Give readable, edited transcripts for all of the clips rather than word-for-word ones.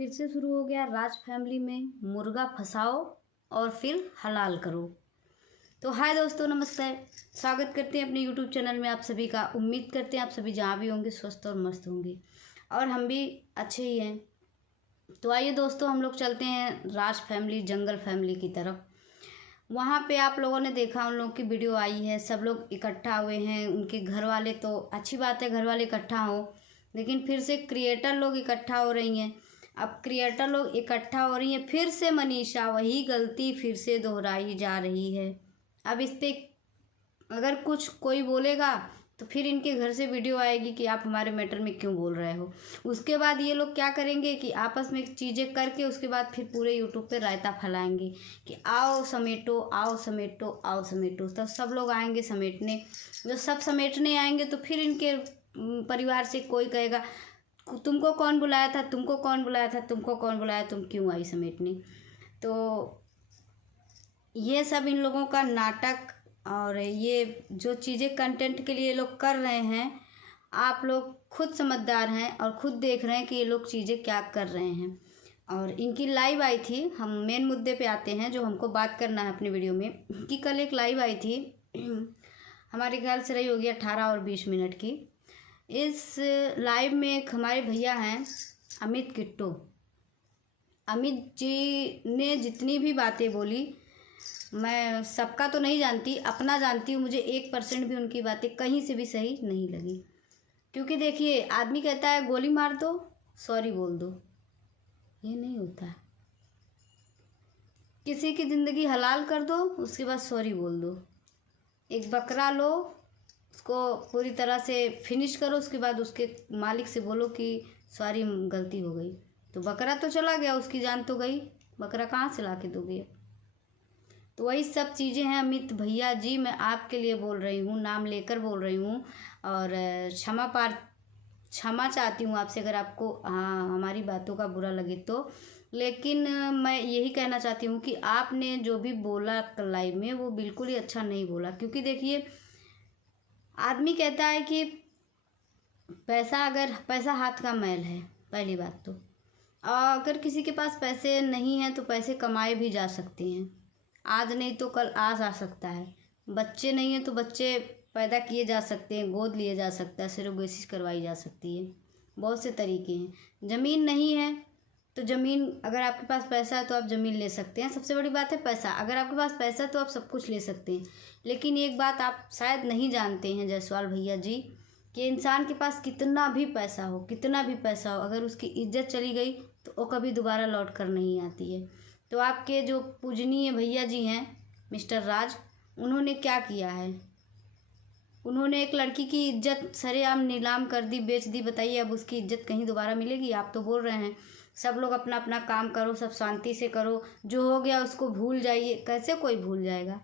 फिर से शुरू हो गया राज फैमिली में मुर्गा फंसाओ और फिर हलाल करो। तो हाय दोस्तों, नमस्ते। स्वागत करते हैं अपने यूट्यूब चैनल में आप सभी का। उम्मीद करते हैं आप सभी जहाँ भी होंगे स्वस्थ और मस्त होंगे और हम भी अच्छे ही हैं। तो आइए दोस्तों, हम लोग चलते हैं राज फैमिली जंगल फैमिली की तरफ। वहाँ पे आप लोगों ने देखा उन लोगों की वीडियो आई है, सब लोग इकट्ठा हुए हैं। उनके घर वाले, तो अच्छी बात है घर वाले इकट्ठा हो, लेकिन फिर से क्रिएटर लोग इकट्ठा हो रही हैं। अब क्रिएटर लोग इकट्ठा हो रही हैं, फिर से मनीषा वही गलती फिर से दोहराई जा रही है। अब इस पे अगर कुछ कोई बोलेगा तो फिर इनके घर से वीडियो आएगी कि आप हमारे मैटर में क्यों बोल रहे हो। उसके बाद ये लोग क्या करेंगे कि आपस में चीज़ें करके उसके बाद फिर पूरे यूट्यूब पे रायता फैलाएंगे कि आओ समेटो, आओ समेटो, आओ समेटो। तब सब लोग आएंगे समेटने। जब सब समेटने आएंगे तो फिर इनके परिवार से कोई कहेगा तुमको कौन बुलाया था, तुमको कौन बुलाया था, तुमको कौन बुलाया, तुम क्यों आई समेटने। तो ये सब इन लोगों का नाटक और ये जो चीज़ें कंटेंट के लिए ये लोग कर रहे हैं, आप लोग खुद समझदार हैं और खुद देख रहे हैं कि ये लोग चीज़ें क्या कर रहे हैं। और इनकी लाइव आई थी, हम मेन मुद्दे पे आते हैं जो हमको बात करना है अपने वीडियो में। कि कल एक लाइव आई थी, हमारे ख्याल से रही होगी 18 और 20 मिनट की। इस लाइव में एक हमारे भैया हैं अमित किट्टू। अमित जी ने जितनी भी बातें बोली, मैं सबका तो नहीं जानती, अपना जानती हूँ। मुझे 1% भी उनकी बातें कहीं से भी सही नहीं लगी। क्योंकि देखिए, आदमी कहता है गोली मार दो, सॉरी बोल दो, ये नहीं होता है। किसी की ज़िंदगी हलाल कर दो, उसके बाद सॉरी बोल दो। एक बकरा लो, उसको पूरी तरह से फिनिश करो, उसके बाद उसके मालिक से बोलो कि सॉरी गलती हो गई। तो बकरा तो चला गया, उसकी जान तो गई, बकरा कहाँ से ला के दोगे। तो वही सब चीज़ें हैं। अमित भैया जी, मैं आपके लिए बोल रही हूँ, नाम लेकर बोल रही हूँ और क्षमा चाहती हूँ आपसे अगर आपको हमारी बातों का बुरा लगे तो। लेकिन मैं यही कहना चाहती हूँ कि आपने जो भी बोला लाइव में वो बिल्कुल ही अच्छा नहीं बोला। क्योंकि देखिए, आदमी कहता है कि पैसा हाथ का मैल है, पहली बात तो। अगर किसी के पास पैसे नहीं हैं तो पैसे कमाए भी जा सकते हैं, आज नहीं तो कल आज आ सकता है। बच्चे नहीं हैं तो बच्चे पैदा किए जा सकते हैं, गोद लिए जा सकता है, सरोगेसी करवाई जा सकती है, बहुत से तरीके हैं। ज़मीन नहीं है तो ज़मीन, अगर आपके पास पैसा है तो आप ज़मीन ले सकते हैं। सबसे बड़ी बात है पैसा। अगर आपके पास पैसा है तो आप सब कुछ ले सकते हैं। लेकिन एक बात आप शायद नहीं जानते हैं जायसवाल भैया जी, कि इंसान के पास कितना भी पैसा हो, कितना भी पैसा हो, अगर उसकी इज्जत चली गई तो वो कभी दोबारा लौट कर नहीं आती है। तो आपके जो पूजनीय भैया जी हैं मिस्टर राज, उन्होंने क्या किया है? उन्होंने एक लड़की की इज्जत सरेआम नीलाम कर दी, बेच दी। बताइए अब उसकी इज्जत कहीं दोबारा मिलेगी? आप तो बोल रहे हैं सब लोग अपना अपना काम करो, सब शांति से करो, जो हो गया उसको भूल जाइए। कैसे कोई भूल जाएगा?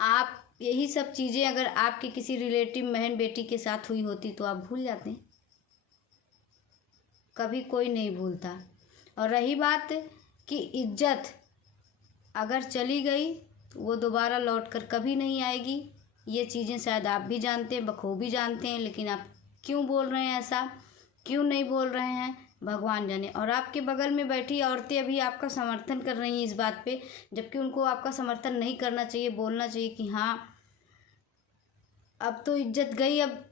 आप यही सब चीज़ें अगर आपके किसी रिलेटिव बहन बेटी के साथ हुई होती तो आप भूल जाते। कभी कोई नहीं भूलता। और रही बात कि इज्जत अगर चली गई तो वो दोबारा लौट कर कभी नहीं आएगी। ये चीज़ें शायद आप भी जानते हैं, बखूबी जानते हैं, लेकिन आप क्यों बोल रहे हैं ऐसा, क्यों नहीं बोल रहे हैं, भगवान जाने। और आपके बगल में बैठी औरतें अभी आपका समर्थन कर रही हैं इस बात पे, जबकि उनको आपका समर्थन नहीं करना चाहिए। बोलना चाहिए कि हाँ अब तो इज्जत गई, अब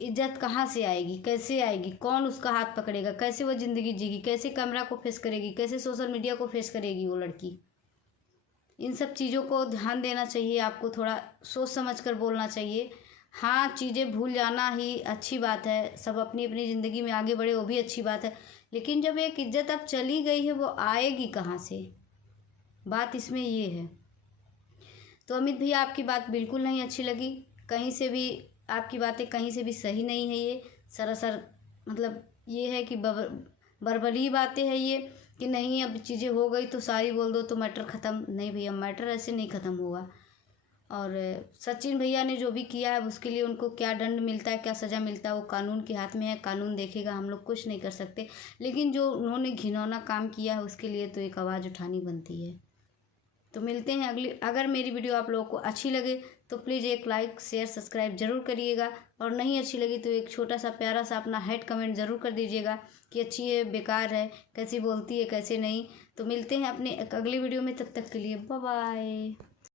इज्जत कहाँ से आएगी, कैसे आएगी, कौन उसका हाथ पकड़ेगा, कैसे वो ज़िंदगी जीगी, कैसे कैमरा को फेस करेगी, कैसे सोशल मीडिया को फेस करेगी वो लड़की। इन सब चीज़ों को ध्यान देना चाहिए आपको, थोड़ा सोच समझ कर बोलना चाहिए। हाँ, चीज़ें भूल जाना ही अच्छी बात है, सब अपनी अपनी ज़िंदगी में आगे बढ़े, वो भी अच्छी बात है। लेकिन जब एक इज्जत अब चली गई है, वो आएगी कहाँ से? बात इसमें ये है। तो अमित भैया, आपकी बात बिल्कुल नहीं अच्छी लगी, कहीं से भी आपकी बातें कहीं से भी सही नहीं है। ये सरासर मतलब ये है कि बरबली बातें हैं ये, कि नहीं अब चीज़ें हो गई तो सारी बोल दो तो मैटर ख़त्म। नहीं भैया, मैटर ऐसे नहीं ख़त्म होगा। और सचिन भैया ने जो भी किया है उसके लिए उनको क्या दंड मिलता है, क्या सज़ा मिलता है, वो कानून के हाथ में है, कानून देखेगा, हम लोग कुछ नहीं कर सकते। लेकिन जो उन्होंने घिनौना काम किया है उसके लिए तो एक आवाज़ उठानी बनती है। तो मिलते हैं अगली। अगर मेरी वीडियो आप लोगों को अच्छी लगे तो प्लीज़ एक लाइक शेयर सब्सक्राइब ज़रूर करिएगा। और नहीं अच्छी लगी तो एक छोटा सा प्यारा सा अपना हेड कमेंट ज़रूर कर दीजिएगा कि अच्छी है, बेकार है, कैसी बोलती है, कैसे नहीं। तो मिलते हैं अपने एक अगली वीडियो में, तब तक के लिए बाय बाय।